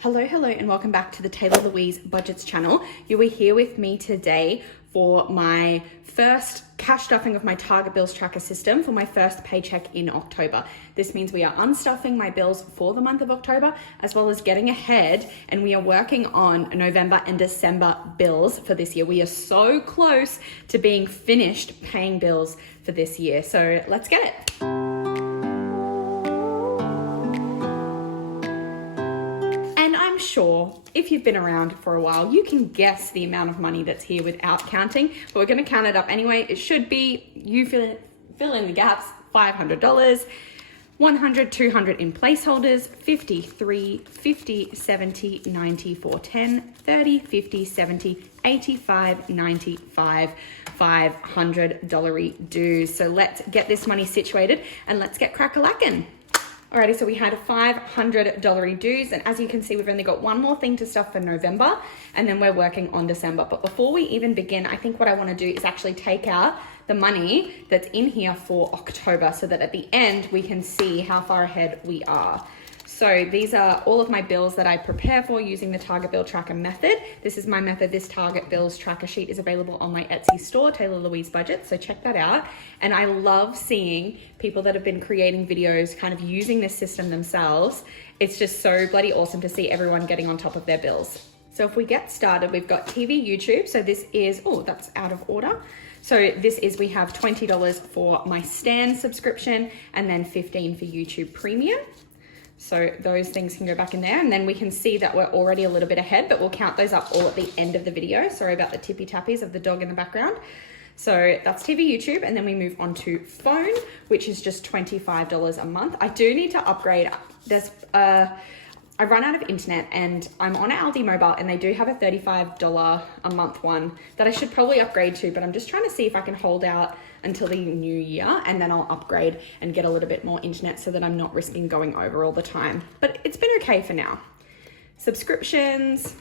Hello, and welcome back to the Taylah Louise Budgets channel. You are here with me today for my first cash stuffing of my target bills tracker system for my first paycheck in October. This means we are unstuffing my bills for the month of October, as well as getting ahead, and we are working on November and December bills for this year. We are so close to being finished paying bills for this year. So let's get it. Sure, if you've been around for a while, you can guess the amount of money that's here without counting, but we're going to count it up anyway. It should be, you fill in the gaps, $500, 100, 200 in placeholders, 50, 3, 50, 70, 90, 410, 30, 50, 70, 85, 95, $500 dues. So let's get this money situated and let's get crack-a-lackin'. Alrighty, so we had $500 dues, and as you can see, we've only got one more thing to stuff for November, and then we're working on December. But before we even begin, I think what I want to do is actually take out the money that's in here for October so that at the end we can see how far ahead we are. So these are all of my bills that I prepare for using the target bill tracker method. This is my method. This target bills tracker sheet is available on my Etsy store, Taylah Louise Budget. So check that out. And I love seeing people that have been creating videos kind of using this system themselves. It's just so bloody awesome to see everyone getting on top of their bills. So if we get started, we've got TV, YouTube. So this is, oh, that's out of order. So this is, we have $20 for my Stan subscription and then $15 for YouTube Premium. So those things can go back in there, and then we can see that we're already a little bit ahead, but we'll count those up all at the end of the video. Sorry about the tippy tappies of the dog in the background. So that's TV, YouTube, and then we move on to phone, which is just $25 a month. I do need to upgrade. I run out of internet and I'm on Aldi Mobile, and they do have a $35 a month one that I should probably upgrade to, but I'm just trying to see if I can hold out until the new year, and then I'll upgrade and get a little bit more internet so that I'm not risking going over all the time. But it's been okay for now. Subscriptions,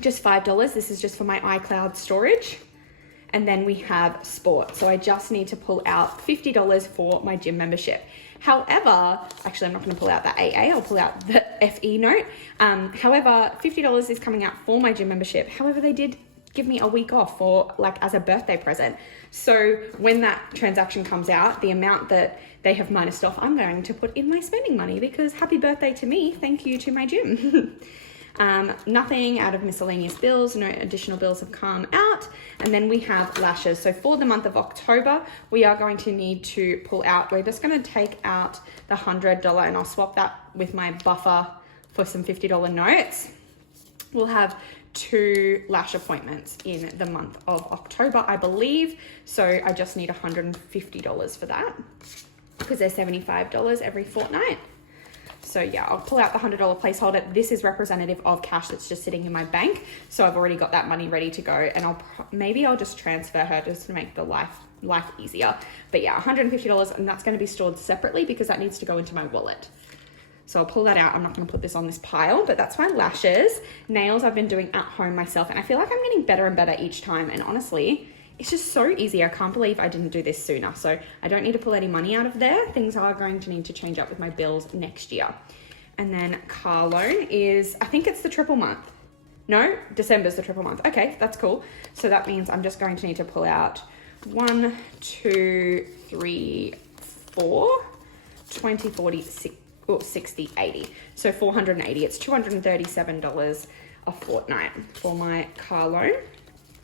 just $5. This is just for my iCloud storage. And then we have sport. So I just need to pull out $50 for my gym membership. However, actually I'm not gonna pull out the AA, I'll pull out the FE note. However, $50 is coming out for my gym membership. However, they did give me a week off for as a birthday present. So when that transaction comes out, the amount that they have minused off, I'm going to put in my spending money because happy birthday to me, thank you to my gym. Nothing out of miscellaneous bills, no additional bills have come out. And then we have lashes. So for the month of October, we are going to need to pull out, we're just gonna take out the $100 and I'll swap that with my buffer for some $50 notes. We'll have 2 lash appointments in the month of October, I believe. So I just need $150 for that because they're $75 every fortnight. So yeah, I'll pull out the $100 placeholder. This is representative of cash that's just sitting in my bank. So I've already got that money ready to go, and maybe I'll just transfer her just to make the life easier. But yeah, $150, and that's going to be stored separately because that needs to go into my wallet. So I'll pull that out. I'm not going to put this on this pile, but that's my lashes. Nails I've been doing at home myself, and I feel like I'm getting better and better each time. And honestly, it's just so easy. I can't believe I didn't do this sooner. So I don't need to pull any money out of there. Things are going to need to change up with my bills next year. And then car loan is, I think it's the triple month. No, December's the triple month. Okay, that's cool. So that means I'm just going to need to pull out 1, 2, 3, 4, 20, 40, 60, 80. So 480. It's $237 a fortnight for my car loan.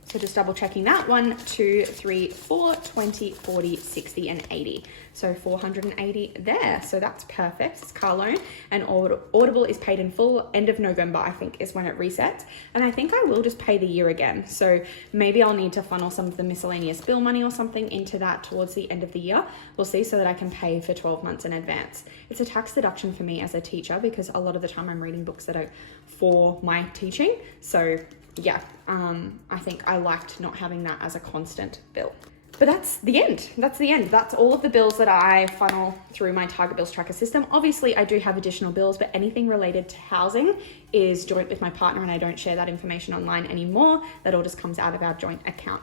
So just double checking that. 1, 2, 3, 4, 20, 40, 60, and 80. So 480 there. So that's perfect. It's car loan, and Audible is paid in full. End of November, I think, is when it resets. And I think I will just pay the year again. So maybe I'll need to funnel some of the miscellaneous bill money or something into that towards the end of the year. We'll see, so that I can pay for 12 months in advance. It's a tax deduction for me as a teacher because a lot of the time I'm reading books that are for my teaching. So yeah, I think I liked not having that as a constant bill. But that's the end. That's all of the bills that I funnel through my target bills tracker system. Obviously, I do have additional bills, but anything related to housing is joint with my partner, and I don't share that information online anymore. That all just comes out of our joint account.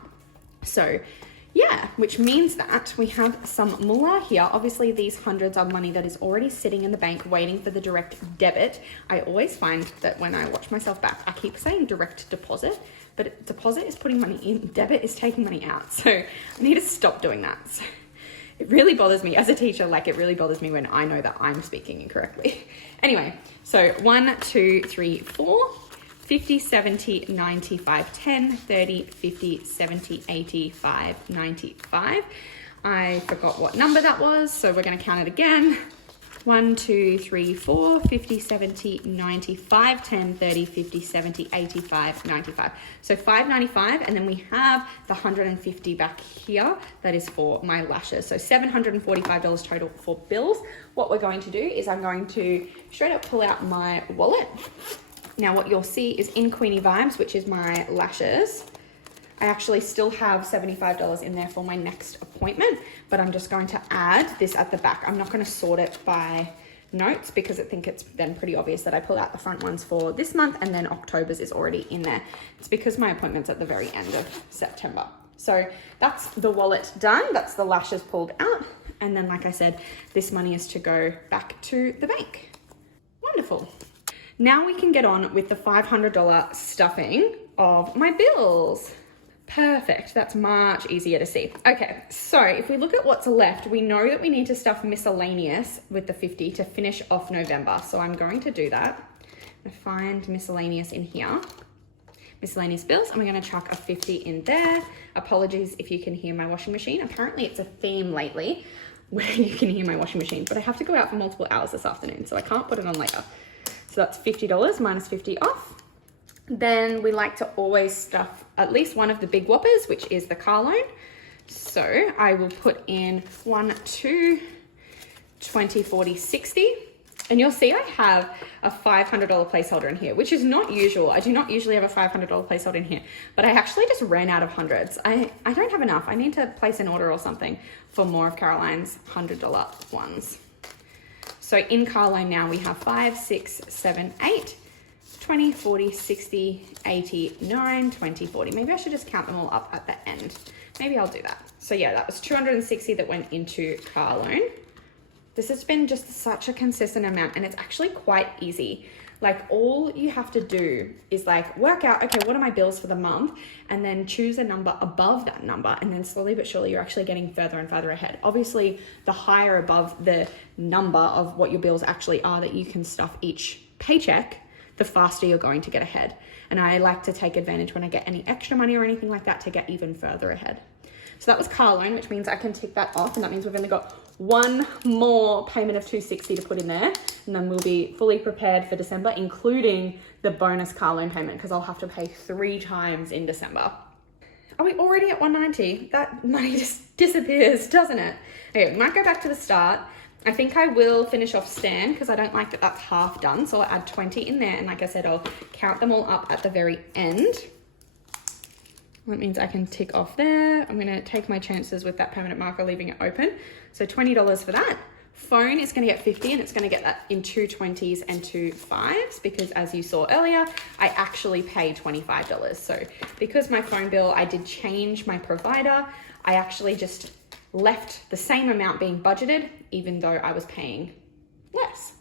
So yeah, which means that we have some moolah here. Obviously, these hundreds are money that is already sitting in the bank waiting for the direct debit. I always find that when I watch myself back, I keep saying direct deposit, but deposit is putting money in, debit is taking money out. So I need to stop doing that. So it really bothers me as a teacher, like it really bothers me when I know that I'm speaking incorrectly. Anyway, so 1, 2, 3, 4. 50, 70, 95, 10, 30, 50, 70, 85, 95. I forgot what number that was, so we're going to count it again. 1, 2, 3, 4, 50, 70, 95, 10, 30, 50, 70, 85, 95. So 595, and then we have the 150 back here. That is for my lashes. So $745 total for bills. What we're going to do is I'm going to straight up pull out my wallet. Now what you'll see is in Queenie Vibes, which is my lashes, I actually still have $75 in there for my next appointment, but I'm just going to add this at the back. I'm not going to sort it by notes because I think it's then pretty obvious that I pull out the front ones for this month and then October's is already in there. It's because my appointment's at the very end of September. So that's the wallet done. That's the lashes pulled out. And then, like I said, this money is to go back to the bank. Wonderful. Now we can get on with the $500 stuffing of my bills. Perfect, that's much easier to see. Okay, so if we look at what's left, we know that we need to stuff miscellaneous with the 50 to finish off November. So I'm going to do that. I find miscellaneous in here. Miscellaneous bills, and we're gonna chuck a 50 in there. Apologies if you can hear my washing machine. Apparently it's a theme lately where you can hear my washing machine, but I have to go out for multiple hours this afternoon, so I can't put it on later. So that's $50 minus 50 off. Then we like to always stuff at least one of the big whoppers, which is the car loan. So I will put in 1, 2, 20, 40, 60. And you'll see I have a $500 placeholder in here, which is not usual. I do not usually have a $500 placeholder in here, but I actually just ran out of hundreds. I don't have enough. I need to place an order or something for more of Caroline's $100 ones. So in car loan now we have 5, 6, 7, 8, 20, 40, 60, 80, 9, 20, 40. Maybe I should just count them all up at the end. Maybe I'll do that. So yeah, that was 260 that went into car loan. This has been just such a consistent amount and it's actually quite easy. Like all you have to do is like work out, okay, what are my bills for the month? And then choose a number above that number. And then slowly but surely you're actually getting further and further ahead. Obviously the higher above the number of what your bills actually are that you can stuff each paycheck, the faster you're going to get ahead. And I like to take advantage when I get any extra money or anything like that to get even further ahead. So that was car loan, which means I can tick that off. And that means we've only got one more payment of $260 to put in there. And then we'll be fully prepared for December, including the bonus car loan payment, because I'll have to pay 3 times in December. Are we already at $190? That money just disappears, doesn't it? Okay, we might go back to the start. I think I will finish off Stan because I don't like that that's half done. So I'll add 20 in there. And like I said, I'll count them all up at the very end. That means I can tick off there. I'm gonna take my chances with that permanent marker, leaving it open. So $20 for that. Phone is gonna get 50 and it's gonna get that in 2 20s and 2 5s because as you saw earlier, I actually paid $25. So because my phone bill, I did change my provider, I actually just left the same amount being budgeted, even though I was paying less.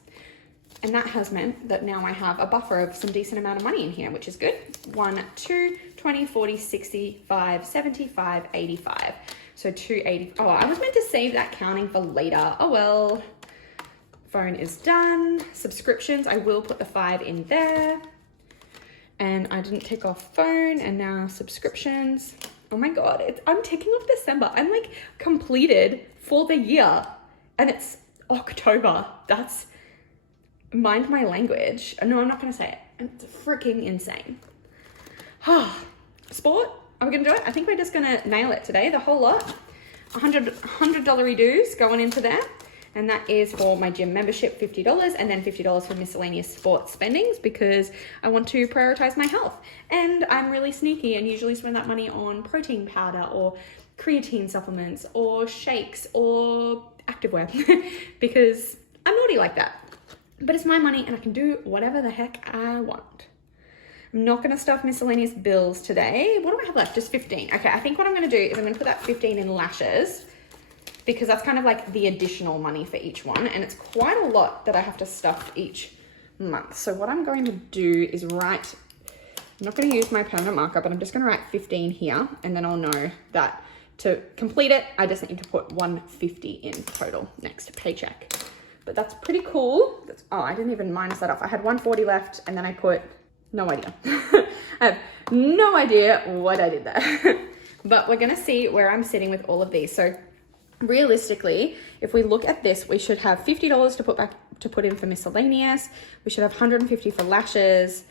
And that has meant that now I have a buffer of some decent amount of money in here, which is good. 1, 2, 20, 40, 65, 75, 85. So 280. Oh, I was meant to save that counting for later. Oh well. Phone is done. Subscriptions, I will put the 5 in there. And I didn't tick off phone and now subscriptions. Oh my God, I'm ticking off December. I'm like completed for the year and it's October. That's, mind my language. No, I'm not gonna say it. It's freaking insane. Sport, are we gonna do it? I think we're just gonna nail it today, the whole lot. $100 dues going into there. And that is for my gym membership, $50, and then $50 for miscellaneous sports spendings because I want to prioritize my health. And I'm really sneaky and usually spend that money on protein powder or creatine supplements or shakes or activewear because I'm naughty like that. But it's my money and I can do whatever the heck I want. I'm not gonna stuff miscellaneous bills today. What do I have left? Just 15. Okay, I think what I'm gonna do is I'm gonna put that 15 in lashes because that's kind of like the additional money for each one. And it's quite a lot that I have to stuff each month. So what I'm going to do is write, I'm not gonna use my permanent marker, but I'm just gonna write 15 here. And then I'll know that to complete it, I just need to put 150 in total next to paycheck. But that's pretty cool. Oh, I didn't even minus that off. I had 140 left and then I put, no idea. I have no idea what I did there. But we're gonna see where I'm sitting with all of these. So realistically, if we look at this, we should have $50 to put in for miscellaneous. We should have 150 for lashes.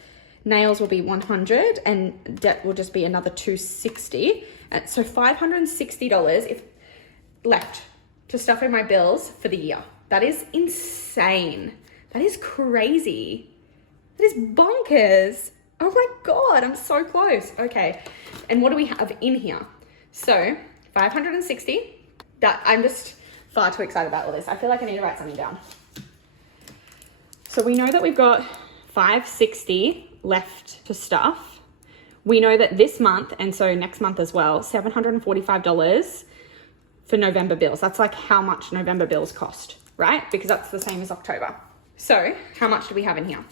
Nails will be 100 and debt will just be another 260. So $560 if left to stuff in my bills for the year. That is insane. That is crazy. That is bonkers. Oh my God, I'm so close. Okay, and what do we have in here? So 560, that I'm just far too excited about all this. I feel like I need to write something down. So we know that we've got 560 left to stuff. We know that this month, and so next month as well, $745 for November bills. That's like how much November bills cost, right? Because that's the same as October. So how much do we have in here?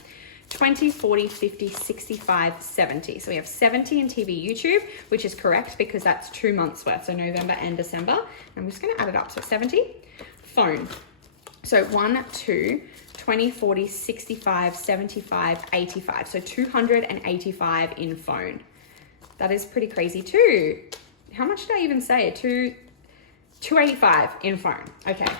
20, 40, 50, 65, 70. So we have 70 in TV YouTube, which is correct because that's 2 months worth. So November and December. I'm just gonna add it up. So 70. Phone. So 1, 2, 20, 40, 65, 75, 85. So 285 in phone. That is pretty crazy too. How much did I even say? 285 in phone. Okay.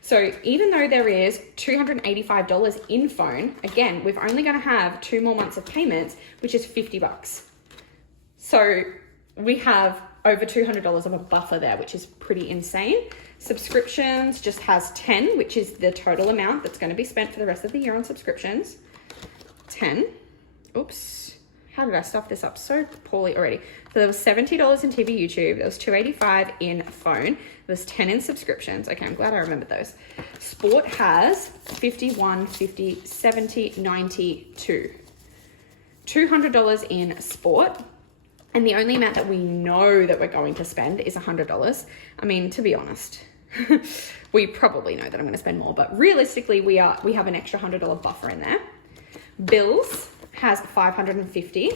So even though there is $285 in phone, again, we're only going to have 2 more months of payments, which is $50. So we have over $200 of a buffer there, which is pretty insane. Subscriptions just has 10, which is the total amount that's going to be spent for the rest of the year on subscriptions. 10. Oops. How did I stuff this up so poorly already? So there was $70 in TV YouTube. There was $285 in phone. There was 10 in subscriptions. Okay, I'm glad I remembered those. Sport has 51, 50, 70, 92. $200 in sport. And the only amount that we know that we're going to spend is $100. I mean, to be honest, we probably know that I'm going to spend more, but realistically, we have an extra $100 buffer in there. Bills has 550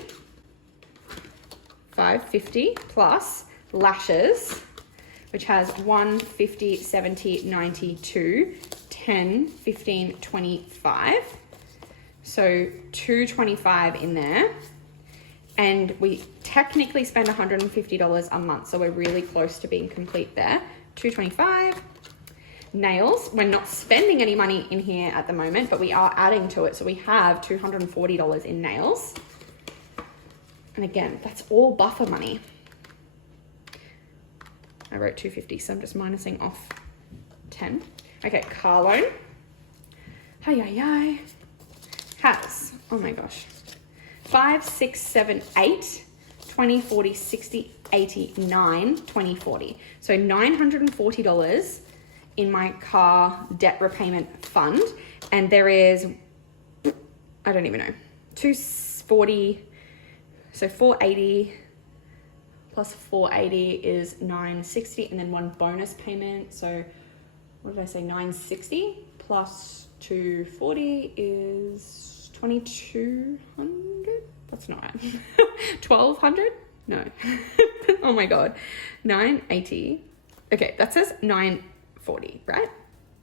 plus lashes, which has 150, 70, 92, 10, 15, 25. So 225 in there. And we technically spend $150 a month. So we're really close to being complete there. 225. Nails, we're not spending any money in here at the moment, but we are adding to it. So we have $240 in nails. And again, that's all buffer money. I wrote 250, so I'm just minusing off 10. Okay, car loan. Hi. Has, oh my gosh, 5, 6, 7, 8, 20, 40, 60, 80, 9, 20, 40. So $940 in my car debt repayment fund. And there is, I don't even know, 240, so 480 plus 480 is 960, and then one bonus payment. So what did I say, 960 plus 240 is 2200. That's not right. 1200. No. Oh my god. 980. Okay, that says 940, right?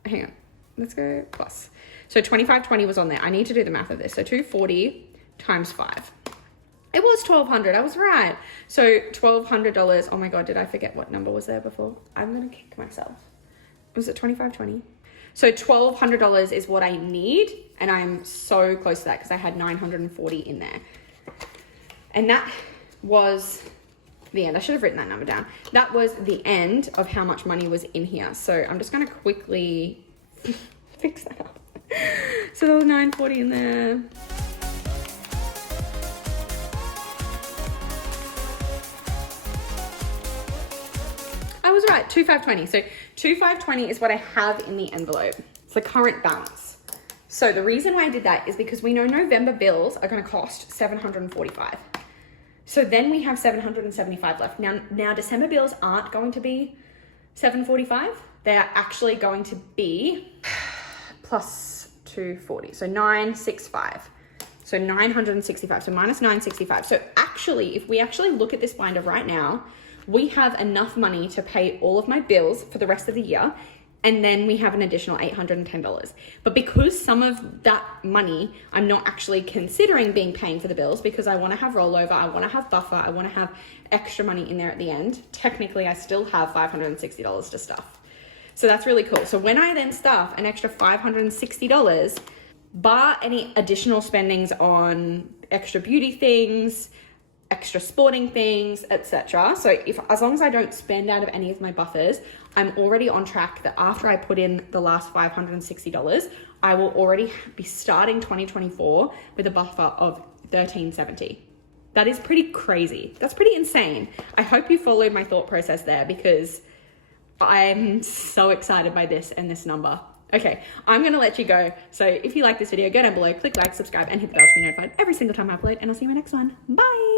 Hang on, let's go plus. So 2520 was on there. I need to do the math of this. So 240 times 5. It was 1200. I was right. So $1,200. Oh my god, did I forget what number was there before? I'm gonna kick myself. Was it 2520? So $1,200 is what I need, and I'm so close to that because I had 940 in there. And that was the end. I should have written that number down. That was the end of how much money was in here. So I'm just going to quickly fix that up. So there was 940 in there. I was right, 2,520. So 2,520 is what I have in the envelope. It's the current balance. So the reason why I did that is because we know November bills are going to cost $745. So then we have $775 left. Now December bills aren't going to be $745. They are actually going to be plus $240. So $965. So $965. So minus $965. So actually, if we actually look at this binder right now, we have enough money to pay all of my bills for the rest of the year. And then we have an additional $810. But because some of that money I'm not actually considering being paying for the bills because I want to have rollover, I want to have buffer, I want to have extra money in there at the end, technically I still have $560 to stuff. So that's really cool. So when I then stuff an extra $560, bar any additional spendings on extra beauty things, extra sporting things, etc. So as long as I don't spend out of any of my buffers, I'm already on track that after I put in the last $560, I will already be starting 2024 with a buffer of $1,370. That is pretty crazy. That's pretty insane. I hope you followed my thought process there because I'm so excited by this and this number. Okay, I'm going to let you go. So if you like this video, go down below, click like, subscribe, and hit the bell to be notified every single time I upload, and I'll see you in my next one. Bye.